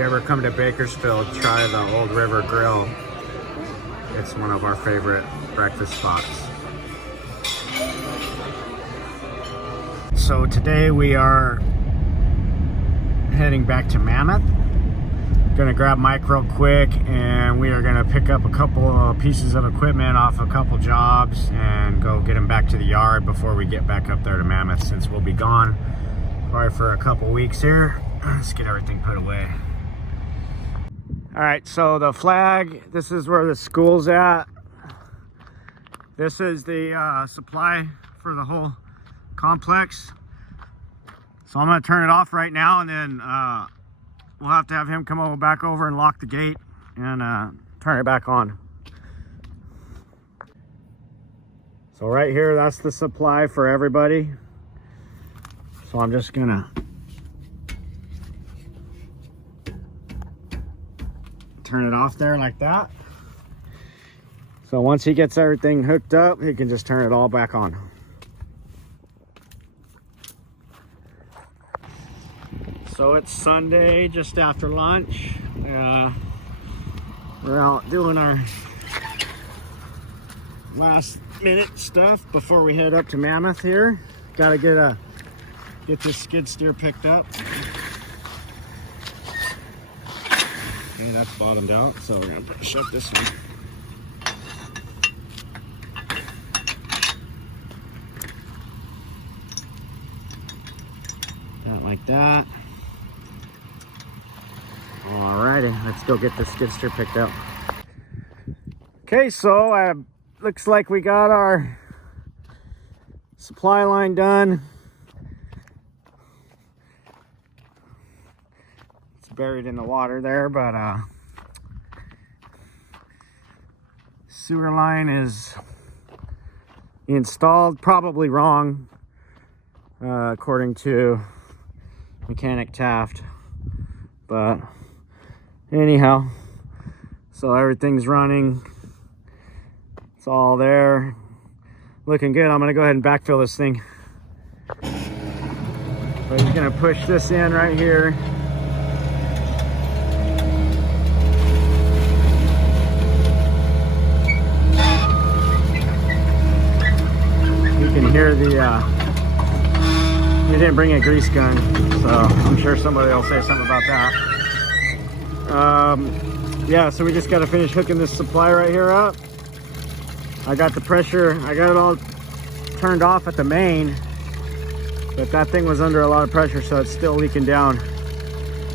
you ever come to Bakersfield, try the Old River Grill. It's one of our favorite breakfast spots. So today we are heading back to Mammoth. Gonna grab Mike real quick and we are gonna pick up a couple of pieces of equipment off a couple jobs and go get them back to the yard before we get back up there to Mammoth, since we'll be gone probably for a couple weeks here. Let's get everything put away. All right, so the flag, this is where the school's at. This is the supply for the whole complex. So I'm gonna turn it off right now, and then we'll have to have him come back over and lock the gate and turn it back on. So right here, that's the supply for everybody. So I'm just gonna turn it off there like that. So once he gets everything hooked up, he can just turn it all back on. So it's Sunday, just after lunch. We're out doing our last minute stuff before we head up to Mammoth here. Gotta get this skid steer picked up. Okay, that's bottomed out, so we're gonna shut this one. That like that. Alrighty, let's go get the skid steer picked up. Okay, so looks like we got our supply line done. It's buried in the water there, but sewer line is installed, probably wrong, according to mechanic Taft, but anyhow, so everything's running. It's all there, looking good. I'm gonna go ahead and backfill this thing. But he's gonna push this in right here. You can hear he didn't bring a grease gun, so I'm sure somebody will say something about that. Yeah, so we just got to finish hooking this supply right here up. I got the pressure, I got it all turned off at the main, but that thing was under a lot of pressure, so it's still leaking down.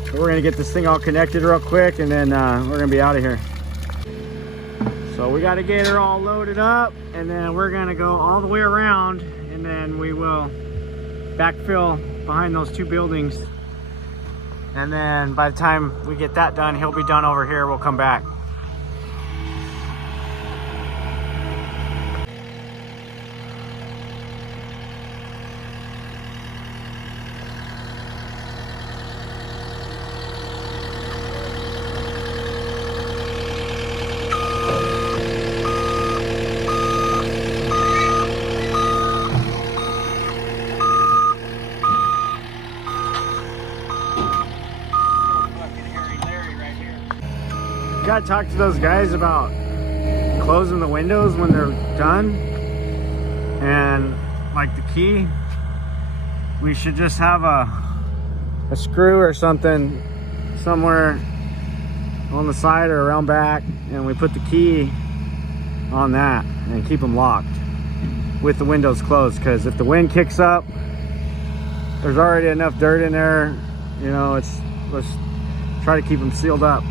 So we're gonna get this thing all connected real quick, and then we're gonna be out of here. So we got to get her all loaded up, and then we're gonna go all the way around, and then we will backfill behind those two buildings. And then by the time we get that done, he'll be done over here. We'll come back. Gotta talk to those guys about closing the windows when they're done, and like the key, we should just have a screw or something somewhere on the side or around back, and we put the key on that and keep them locked with the windows closed, because if the wind kicks up, there's already enough dirt in there, you know. Let's try to keep them sealed up.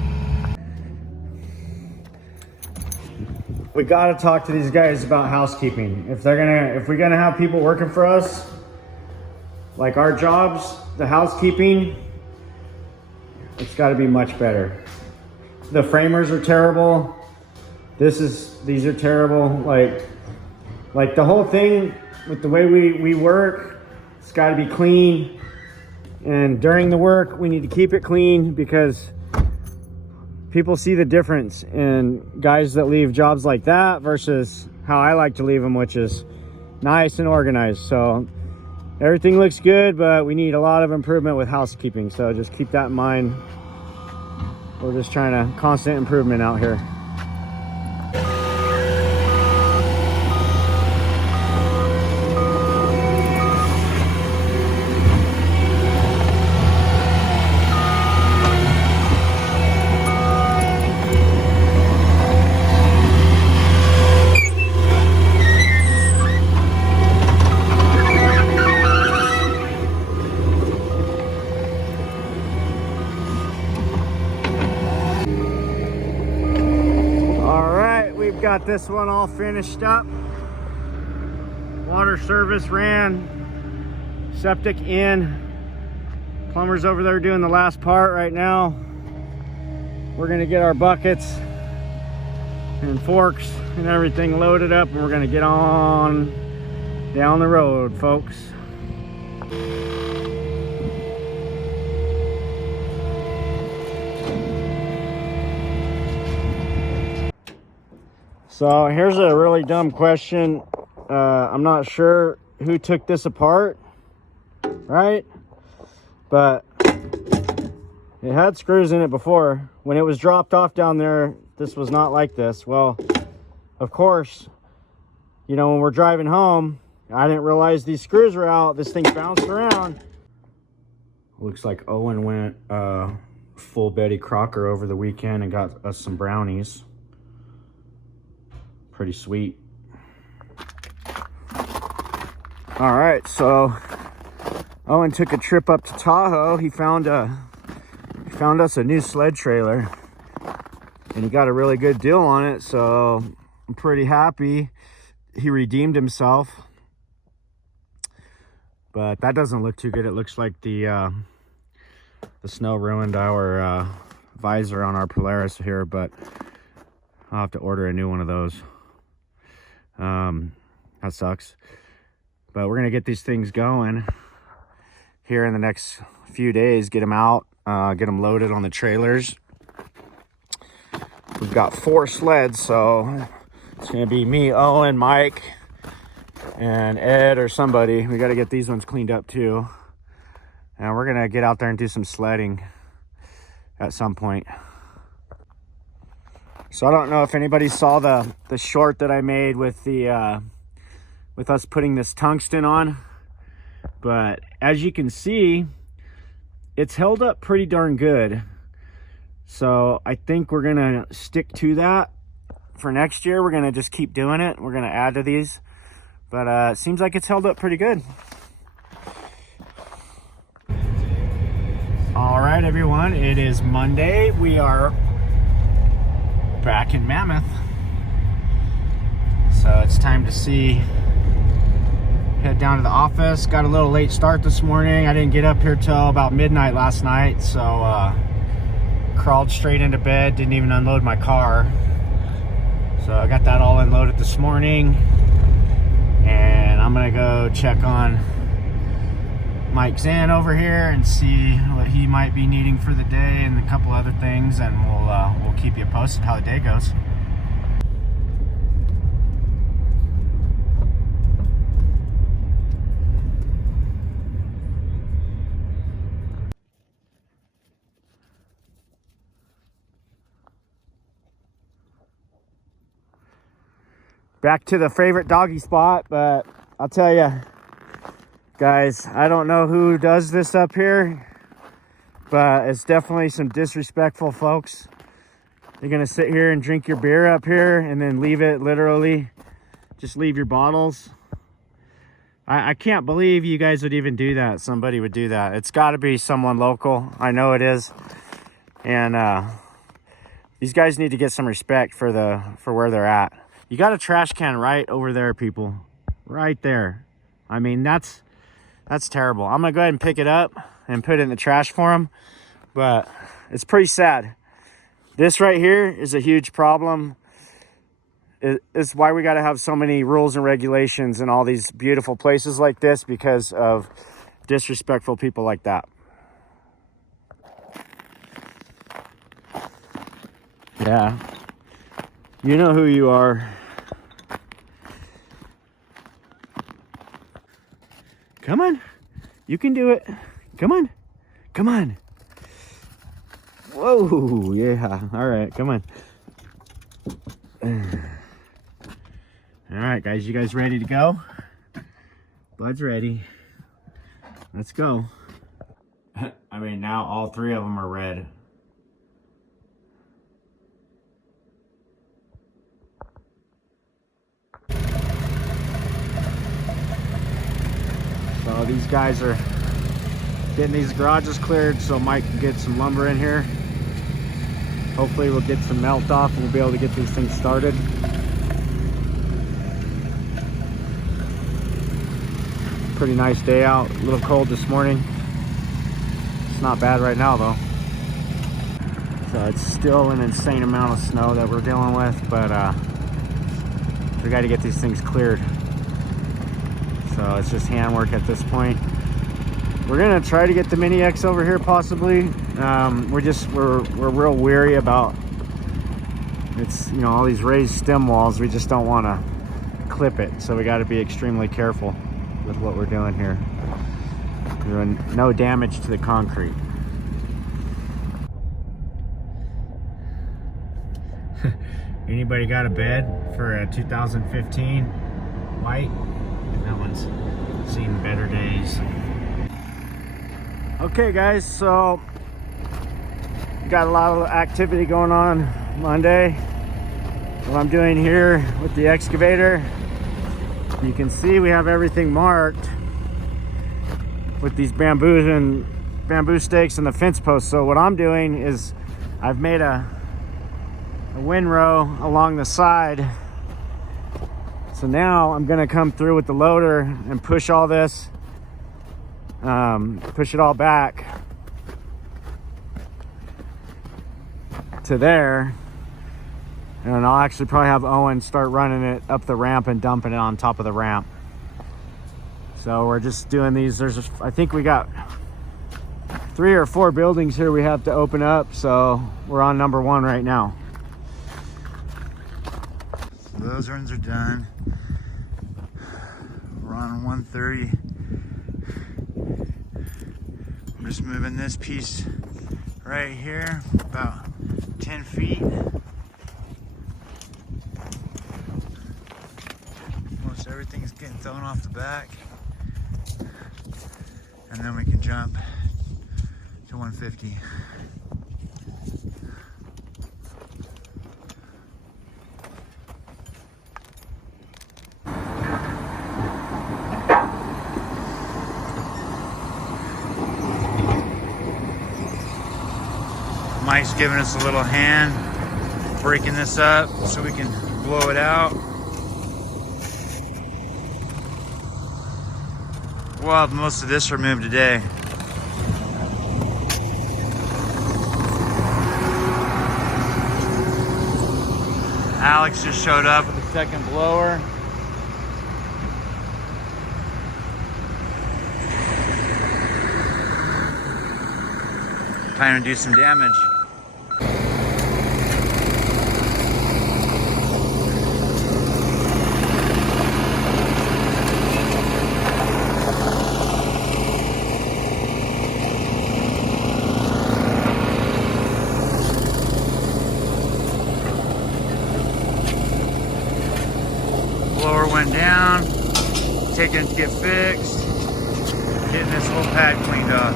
We got to talk to these guys about housekeeping. If we're gonna have people working for us, like our jobs, the housekeeping, it's got to be much better. The framers are terrible. These are terrible. Like the whole thing with the way we work, it's got to be clean. And during the work, we need to keep it clean, because people see the difference in guys that leave jobs like that versus how I like to leave them, which is nice and organized. So everything looks good, but we need a lot of improvement with housekeeping. So just keep that in mind. We're just trying to constant improvement out here. Got this one all finished up. Water service ran, septic in. Plumber's over there doing the last part right now. We're gonna get our buckets and forks and everything loaded up, and we're gonna get on down the road, folks. So here's a really dumb question. I'm not sure who took this apart, right? But it had screws in it before. When it was dropped off down there, this was not like this. Well, of course, you know, when we're driving home, I didn't realize these screws were out. This thing bounced around. Looks like Owen went full Betty Crocker over the weekend and got us some brownies. Pretty sweet. All right, so Owen took a trip up to Tahoe. He found us a new sled trailer, and he got a really good deal on it. So I'm pretty happy. He redeemed himself, but that doesn't look too good. It looks like the snow ruined our visor on our Polaris here, but I'll have to order a new one of those. That sucks, but we're gonna get these things going here in the next few days, get them out, get them loaded on the trailers. We've got 4 sleds, so it's gonna be me, Owen, Mike, and Ed or somebody. We got to get these ones cleaned up too, and we're gonna get out there and do some sledding at some point. So I don't know if anybody saw the short that I made with the with us putting this tungsten on, but as you can see, it's held up pretty darn good. So I think we're gonna stick to that for next year. We're gonna just keep doing it. We're gonna add to these, but it seems like it's held up pretty good. All right, everyone, it is Monday. We are back in Mammoth, so it's time to head down to the office. Got a little late start this morning. I didn't get up here till about midnight last night, so crawled straight into bed, didn't even unload my car. So I got that all unloaded this morning, and I'm gonna go check on Mike Zan over here and see what he might be needing for the day and a couple other things, and we'll keep you posted how the day goes. Back to the favorite doggy spot, but I'll tell you guys, I don't know who does this up here, but it's definitely some disrespectful folks. You're gonna sit here and drink your beer up here and then leave it, literally just leave your bottles. I can't believe you guys would even do that. Somebody would do that. It's got to be someone local. I know it is. And these guys need to get some respect for where they're at. You got a trash can right over there, people. Right there. I mean, that's terrible. I'm gonna go ahead and pick it up and put it in the trash for them, but it's pretty sad. This right here is a huge problem. It's why we got to have so many rules and regulations in all these beautiful places like this, because of disrespectful people like that. Yeah, you know who you are. Come on, you can do it. Come on, come on. Whoa, yeah. All right, come on. All right, guys, you guys ready to go? Bud's ready. Let's go. I mean, now all three of them are red. So these guys are getting these garages cleared so Mike can get some lumber in here. Hopefully we'll get some melt off and we'll be able to get these things started. Pretty nice day out, a little cold this morning. It's not bad right now though. So it's still an insane amount of snow that we're dealing with, but we got to get these things cleared. So it's just handwork at this point. We're gonna try to get the Mini X over here possibly. We're real weary about it's, you know, all these raised stem walls. We just don't want to clip it, so we got to be extremely careful with what we're doing here. Doing no damage to the concrete. Anybody got a bed for a 2015 white? That one's seen better days. Okay guys, so got a lot of activity going on Monday. What I'm doing here with the excavator, you can see we have everything marked with these bamboo stakes and the fence posts. So what I'm doing is I've made a windrow along the side. So now I'm gonna come through with the loader and push all this, push it all back to there. And I'll actually probably have Owen start running it up the ramp and dumping it on top of the ramp. So we're just doing these. I think we got 3 or 4 buildings here we have to open up. So we're on number 1 right now. So those runs are done. We're on 130. I'm just moving this piece right here about 10 feet. Most everything's getting thrown off the back. And then we can jump to 150. Mike's giving us a little hand, breaking this up so we can blow it out. We'll have most of this removed today. Alex just showed up with the second blower. Trying to do some damage. Blower went down, taking it to get fixed, getting this whole pad cleaned up.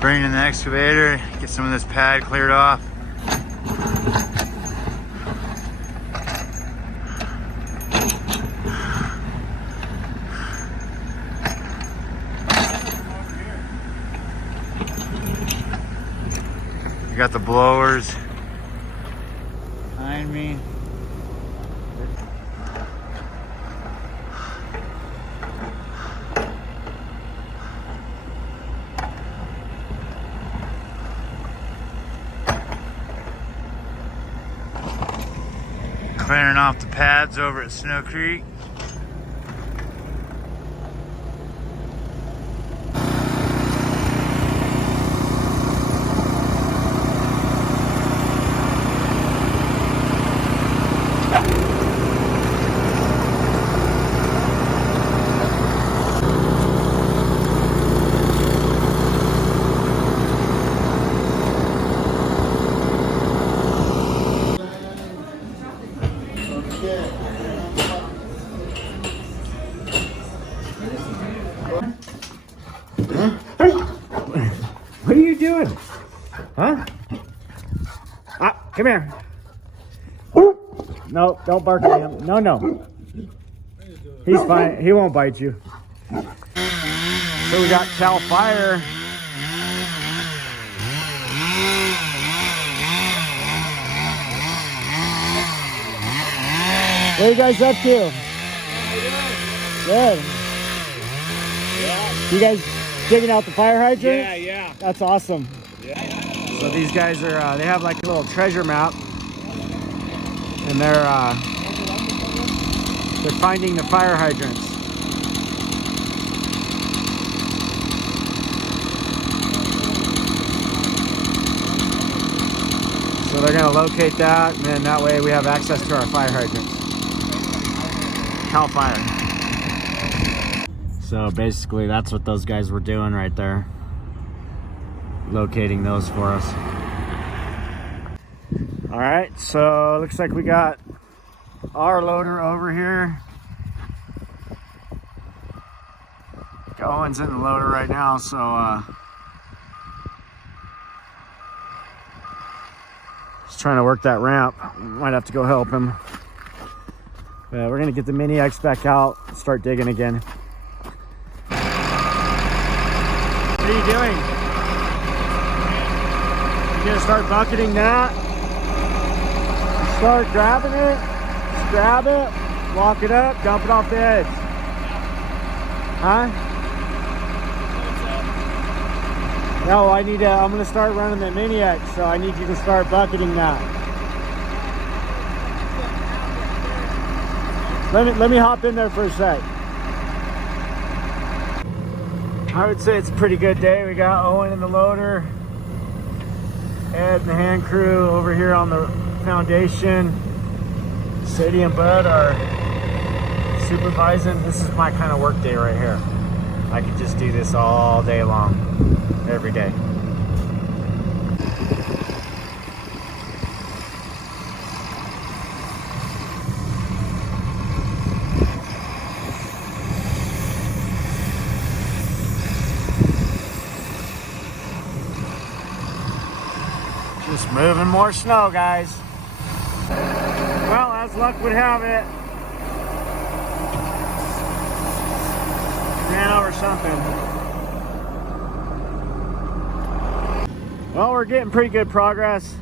Bring in the excavator, get some of this pad cleared off. You got the blowers behind me. Clearing off the pads over at Snow Creek. Come here. No, don't bark at him. No, no. He's fine. He won't bite you. So we got Cal Fire. What are you guys up to? Good. You guys digging out the fire hydrant? Yeah. That's awesome. Yeah. So these guys are, they have like a little treasure map. And they're finding the fire hydrants. So they're gonna locate that, and then that way we have access to our fire hydrants. Cal Fire. So basically that's what those guys were doing right there. Locating those for us. All right, so it looks like we got our loader over here. Owen's in the loader right now, so he's trying to work that ramp. Might have to go help him. We're gonna get the Mini X back out and start digging again. What are you doing? You gonna start bucketing that? Start grabbing it, just grab it, walk it up, dump it off the edge. Huh? No, I'm gonna start running the Mini X, so I need you to start bucketing that. Let me hop in there for a sec. I would say it's a pretty good day. We got Owen in the loader, Ed and the hand crew over here on the foundation. Sadie and Bud are supervising. This is my kind of work day right here. I could just do this all day long, every day. Just moving more snow, guys. Well, as luck would have it, ran over something. Well, we're getting pretty good progress.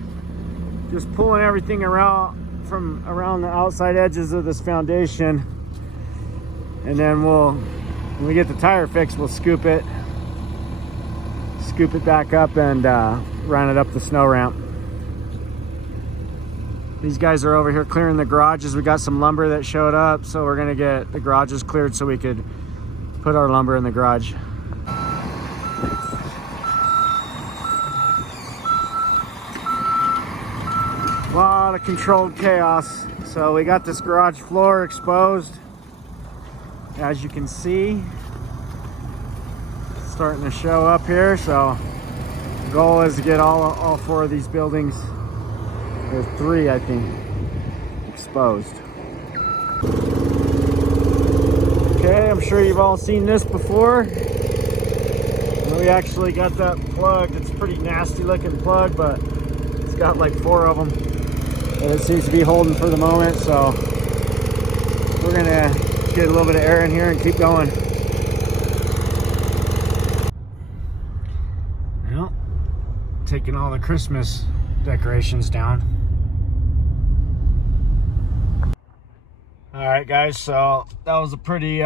Just pulling everything around from around the outside edges of this foundation. And then when we get the tire fixed, we'll scoop it back up and run it up the snow ramp. These guys are over here clearing the garages. We got some lumber that showed up, so we're gonna get the garages cleared so we could put our lumber in the garage. A lot of controlled chaos. So we got this garage floor exposed. As you can see, it's starting to show up here. So the goal is to get all four of these buildings, there's three I think, exposed. Okay, I'm sure you've all seen this before. We actually got that plugged. It's a pretty nasty looking plug, but it's got like 4 of them. And it seems to be holding for the moment, so we're gonna get a little bit of air in here and keep going. Well, taking all the Christmas decorations down. All right, guys, so that was a pretty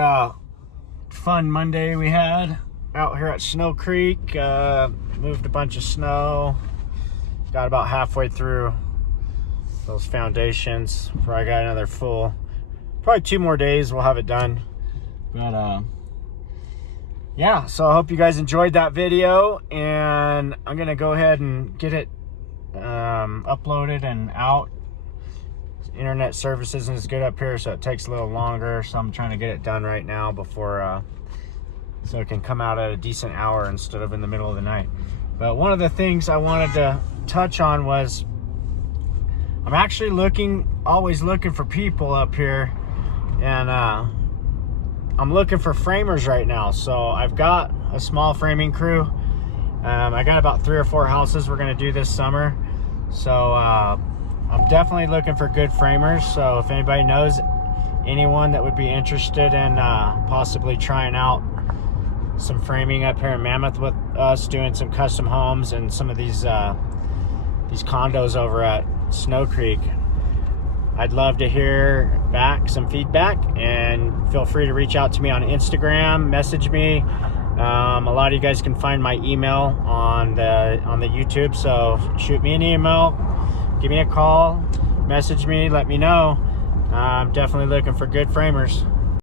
fun Monday we had out here at Snow Creek. Moved a bunch of snow, got about halfway through those foundations. Probably got another probably 2 more days we'll have it done. But yeah, so I hope you guys enjoyed that video, and I'm gonna go ahead and get it uploaded and out. Internet service isn't as good up here, so it takes a little longer, so I'm trying to get it done right now before so it can come out at a decent hour instead of in the middle of the night. But one of the things I wanted to touch on was I'm actually always looking for people up here, and I'm looking for framers right now. So I've got a small framing crew. I got about 3 or 4 houses we're gonna do this summer. So I'm definitely looking for good framers. So if anybody knows anyone that would be interested in possibly trying out some framing up here in Mammoth with us, doing some custom homes and some of these condos over at Snow Creek, I'd love to hear back some feedback, and feel free to reach out to me on Instagram, message me. A lot of you guys can find my email on the YouTube, so shoot me an email, give me a call, message me, let me know. I'm definitely looking for good framers.